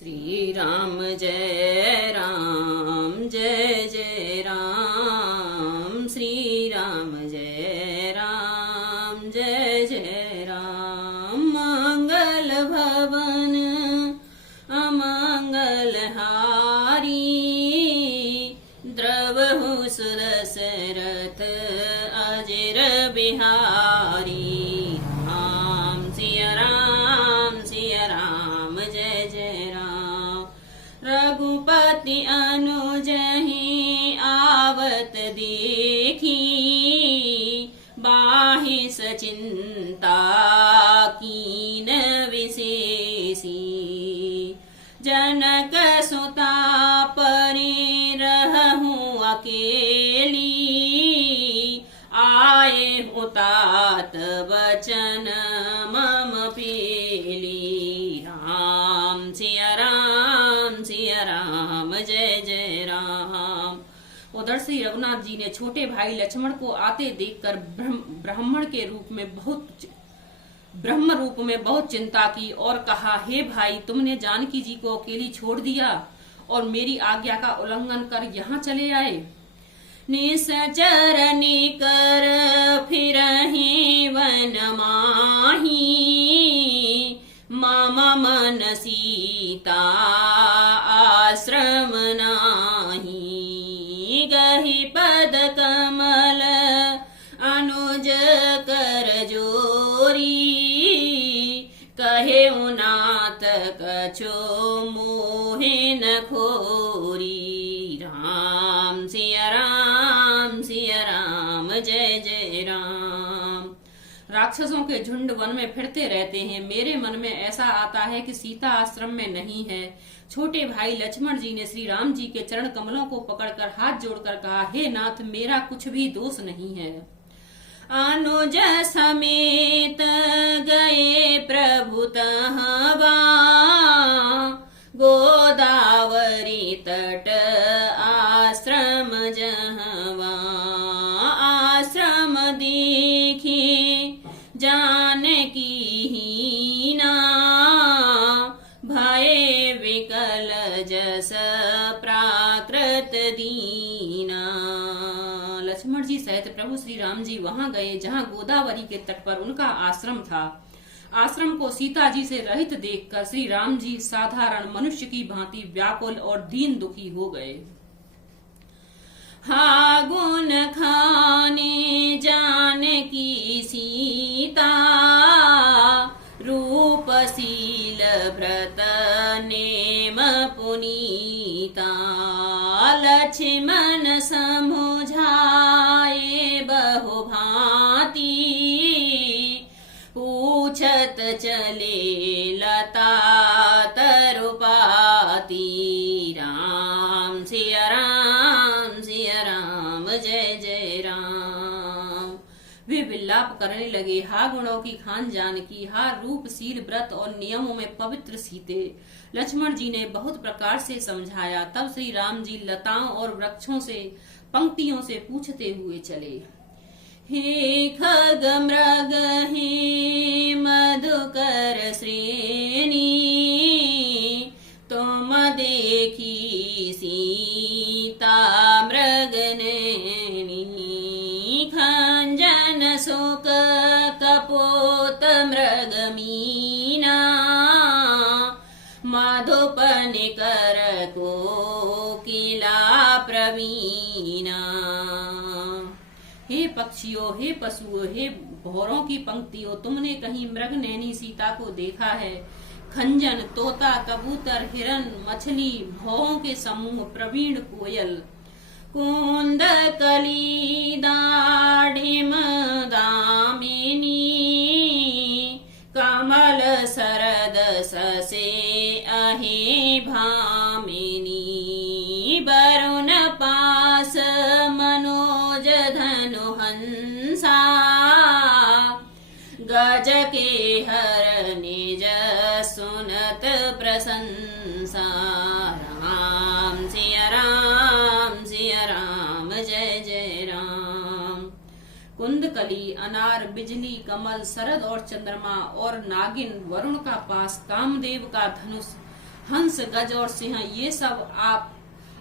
श्री राम जय राम जय जय राम। श्री राम जय राम जय जय राम। मंगल भवन अमंगल हारी, द्रवहु सुदशरथ अजर बिहारी। सिया राम जय जय राम। रघुपति अनुजहि आवत देखी, बाहिस चिंता कीन विशेषी। जनक सुता परि रहूं अकेली, आए हुतात बचन मम पेली। सिया राम जय जय राम। उधर श्री रघुनाथ जी ने छोटे भाई लक्ष्मण को आते देखकर ब्राह्मण के रूप में ब्रह्म रूप में बहुत चिंता की और कहा, हे भाई, तुमने जानकी जी को अकेली छोड़ दिया और मेरी आज्ञा का उल्लंघन कर यहाँ चले आए। निसचर निकर फिरहि वन माही, मम मन सीता आश्रम नाही। गहि पद कमल अनुज कर जोरी, कहे नाथ कछो मोहे न खोरी। सिया राम जय जय राम। राक्षसों के झुंड वन में फिरते रहते हैं, मेरे मन में ऐसा आता है कि सीता आश्रम में नहीं है। छोटे भाई लक्ष्मण जी ने श्री राम जी के चरण कमलों को पकड़कर हाथ जोड़कर कहा, हे नाथ, मेरा कुछ भी दोष नहीं है। अनुज समेत गए प्रभु तहवा, गोदावरी तट आश्रम जहवा। आश्रम देखी जानकी हीना, भय विकल जस प्राकृत दीना। लक्ष्मण जी सहित प्रभु श्री राम जी वहां गए जहां गोदावरी के तट पर उनका आश्रम था। आश्रम को सीता जी से रहित देखकर श्री राम जी साधारण मनुष्य की भांति व्याकुल और दीन दुखी हो गए। हा गुण खाने जानकी सीता, रूपशील व्रत नेम पुनीता। लक्ष्मण समुझाए बहु भांति, पूछत चले लता तरुपाती। सिया राम जय जय राम। वे विलाप करने लगे, हा गुणों की खान जानकी, हा रूपशील व्रत और नियमों में पवित्र सीते। लक्ष्मण जी ने बहुत प्रकार से समझाया। तब श्री राम जी लताओं और वृक्षों से पंक्तियों से पूछते हुए चले। हे खग मृग हे मधुकर श्रेणी, तुम देखी सीता मृग नैनी। खंजन सुक कपोत मृग मीना, मधुपन कर कोकिला प्रवीणा। हे पक्षियों, हे पशुओं, हे भौरों की पंक्तियों, तुमने कहीं मृग नैनी सीता को देखा है? खंजन, तोता, कबूतर, हिरन, मछली, भौओं के समूह, प्रवीण कोयल। कुंद कली दाढ़िम दामिनी, कमल सरद ससे अहे भामिनी। वरुण पास मनोज धनु हंसा, गज के हर निज सुनत प्रशंसा। सिया राम जय जय राम। कुंदकली, अनार, बिजली, कमल, शरद और चंद्रमा और नागिन, वरुण का पास, कामदेव का धनुष, हंस, गज और सिंह ये सब आप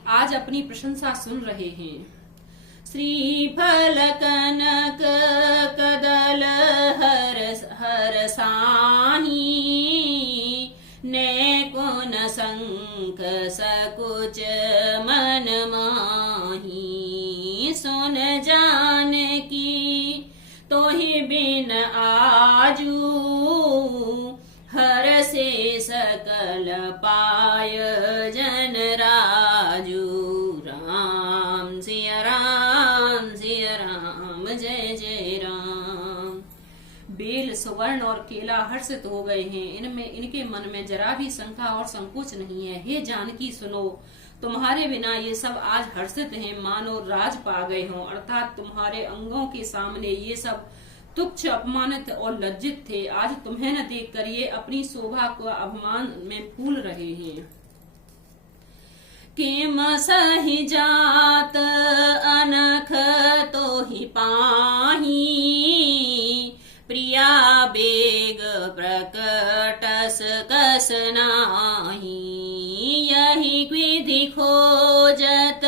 आज अपनी प्रशंसा सुन रहे हैं। श्रीफल कनक कदल हर साही, ने कुन संक सकुच मन माही। सुन जान की तोहि बिन आजू, हर से सकल पाय जन राजू। राम सिया राम, सिया राम, जय जय राम। बेल, सुवर्ण और केला हर्षित हो गए हैं, इनके मन में जरा भी शंका और संकोच नहीं है। हे जानकी सुनो, तुम्हारे बिना ये सब आज हर्षित हैं, मानो राज पा गए हों। अर्थात तुम्हारे अंगों के सामने ये सब तुच्छ, अपमानित और लज्जित थे। आज तुम्हें न देखकर ये अपनी शोभा को अभिमान में फूल रहे हैं। किम सहि जात अनख तो ही पाही, प्रिया बेग प्रकटस कस नाही। यही विधि खोजत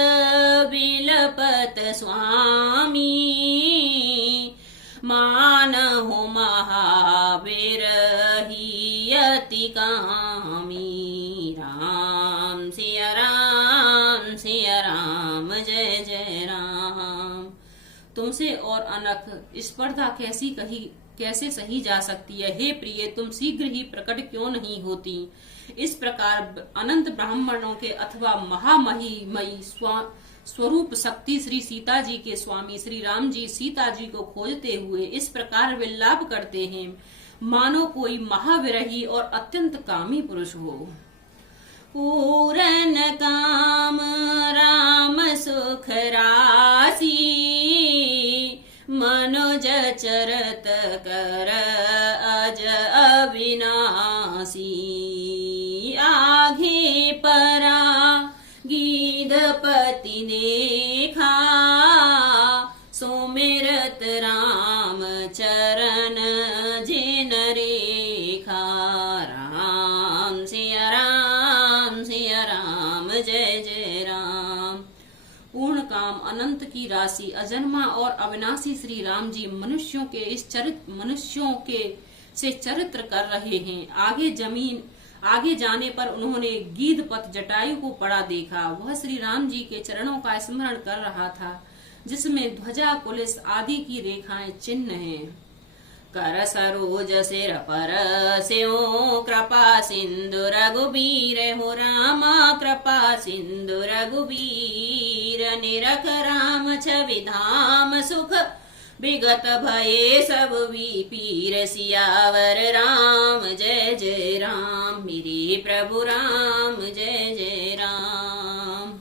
बिलपत स्वामी, मानहु महावीर ही अति कामी। राम सिया राम, सिया राम, जय जय राम। तुमसे और अनख स्पर्धा कैसे सही जा सकती है। हे प्रिय, तुम शीघ्र ही प्रकट क्यों नहीं होती। इस प्रकार अनंत ब्राह्मणों के अथवा महामहिमयी स्वरूप शक्ति श्री सीता जी के स्वामी श्री राम जी सीता जी को खोजते हुए इस प्रकार विलाप करते हैं, मानो कोई महाविरही और अत्यंत कामी पुरुष हो। पूरन काम राम सुख राशि, मनोज चरत कर अज अविनाशी। आगे परा गीधपति नेखा, सुमिरत राम चरण जिन रेखा। राम सिया राम, सिया राम, जय जय राम। पूर्ण काम, अनंत की राशि, अजन्मा और अविनाशी श्री राम जी मनुष्यों के से चरित्र कर रहे हैं। आगे जाने पर उन्होंने गीधपत जटायु को पड़ा देखा। वह श्री राम जी के चरणों का स्मरण कर रहा था, जिसमें ध्वजा, पुलिस आदि की रेखाएं चिन्ह हैं। कर सरोज सिर पर स्यो, कृपा सिंधु रघुबीर हो रामा। कृपा सिंधु रघुबीर, निरख राम छवि धाम सुख। विगत भये सब पीर, सियावर राम, जय जय राम। मेरे प्रभु राम, जय जय राम।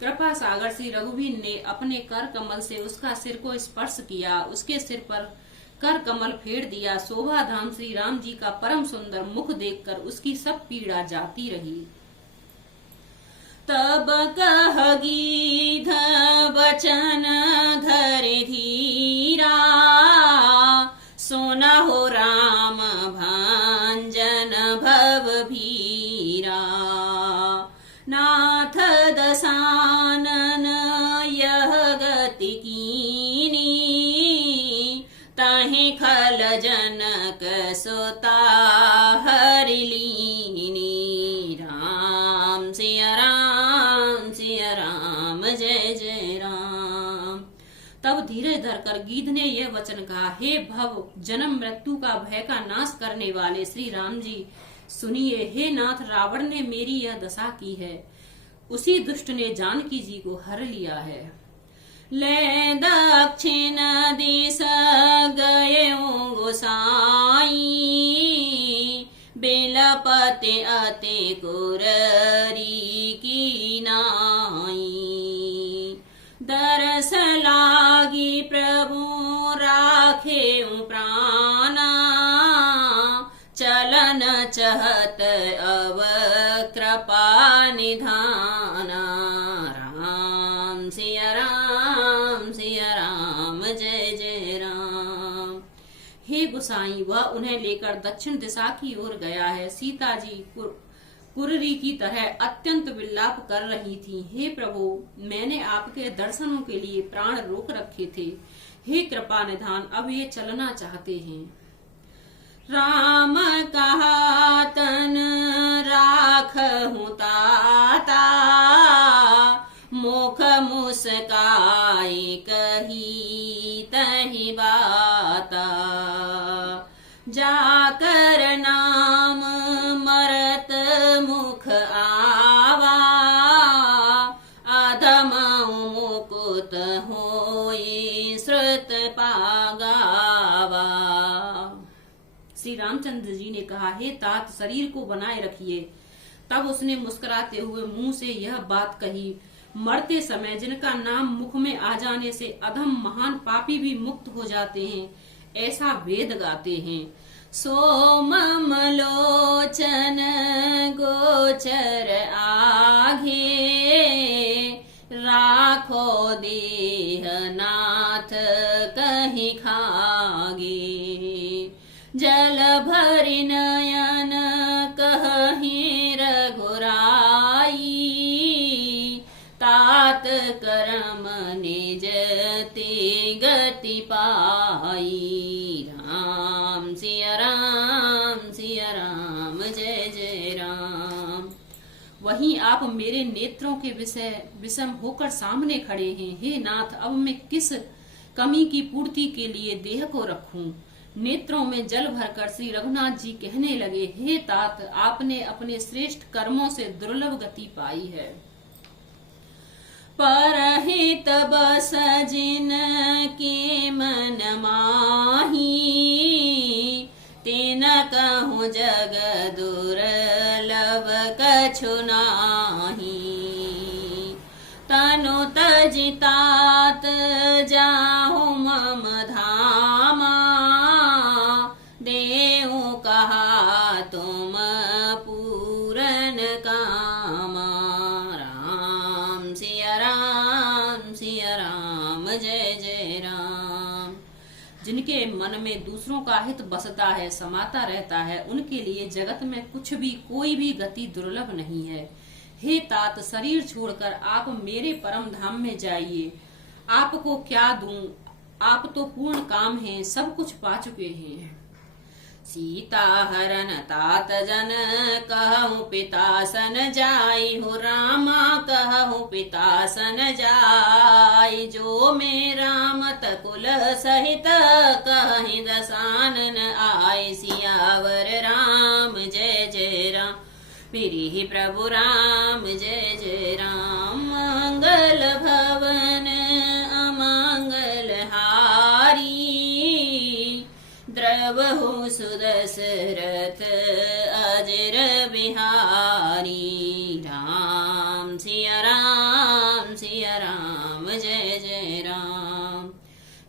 कृपा सागर श्री रघुवीर ने अपने कर कमल से उसका सिर को स्पर्श किया, उसके सिर पर कर कमल फेर दिया। शोभा धाम श्री राम जी का परम सुंदर मुख देखकर उसकी सब पीड़ा जाती रही। तब कह गीध वचन धर धीरा, सुना हो राम भांजन भव भीरा। नाथ दसानन यह गति कीनी, ताहि खल जनक सुता हरि लीनी। राम सिया राम, सिया राम, जय जय राम। तब धीरे धरकर गीध ने यह वचन कहा, हे भव जन्म मृत्यु का भय का नाश करने वाले श्री राम जी सुनिए। हे नाथ, रावण ने मेरी यह दशा की है, उसी दुष्ट ने जानकी जी को हर लिया है। ले दक्षिण दिश गए गोसाई, बेलपते अते कुररी की नाई। दरस लागी प्रभु राखे प्राणा, चलन चहत अव कृपा निधाना। राम सिया राम, सिया राम, जय जय राम। हे गुसाई, वह उन्हें लेकर दक्षिण दिशा की ओर गया है। सीता जी कुररी की तरह अत्यंत विलाप कर रही थी। हे प्रभु, मैंने आपके दर्शनों के लिए प्राण रोक रखे थे। हे कृपा निधान, अब ये चलना चाहते हैं। राम कहा तन राखहु ताता, मुख मुस्काई कही तहि बाता। जाकर नाम मरत मुख आवा, अधम मुकुत होई श्रुत पागावा। श्री रामचंद्र जी ने कहा, हे तात, शरीर को बनाए रखिए। तब उसने मुस्कुराते हुए मुंह से यह बात कही, मरते समय जिनका नाम मुख में आ जाने से अधम महान पापी भी मुक्त हो जाते हैं, ऐसा वेद गाते हैं। सोमम लोचन गोचर आघे, राखो देह नाथ कहीं खागे। जल भरि नयन कहीं रघुराई, तात करम निज ते गति पाई। राम सिया राम, सिया राम, जय जय राम। वहीं आप मेरे नेत्रों के विषम होकर सामने खड़े हैं। हे नाथ, अब मैं किस कमी की पूर्ति के लिए देह को रखूं? नेत्रों में जल भरकर श्री रघुनाथ जी कहने लगे, हे तात, आपने अपने श्रेष्ठ कर्मों से दुर्लभ गति पाई है। परहित बस जिन के मन माही, तिन कहूँ जग दुर्लभ कछु नाही। तनु तजि तात जाहु मम धामा, देहु कहा तुम पूरन कामा। राम सिया राम, सिया राम, जय जय राम। जिनके मन में दूसरों का हित बसता है, समाता रहता है, उनके लिए जगत में कुछ भी कोई भी गति दुर्लभ नहीं है। हे तात, शरीर छोड़कर आप मेरे परम धाम में जाइए। आपको क्या दूं? आप तो पूर्ण काम हैं, सब कुछ पा चुके हैं। सीता हरन तात जन कहूँ पिता सन जाई, हो रामा कहूँ पिता सन जाई। जो में रामत कुल सहित कहीं दसानन आय। सियावर राम, जय जय राम, मेरे ही प्रभु राम, जय जय राम। मंगल भवन अमंगल हारी, द्रवहु सुदशरथ अजर बिहारी। राम सिया राम, सिया राम, जय जय राम।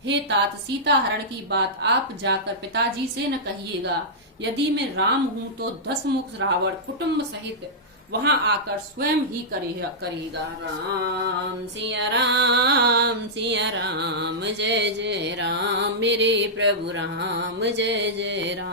हे तात, सीता हरण की बात आप जाकर पिताजी से न कहिएगा। यदि मैं राम हूँ तो 10 मुख रावण कुटुंब सहित वहां आकर स्वयं ही करेगा। राम सिया राम, सिया राम, जय जय राम, मेरे प्रभु राम, जय जय राम।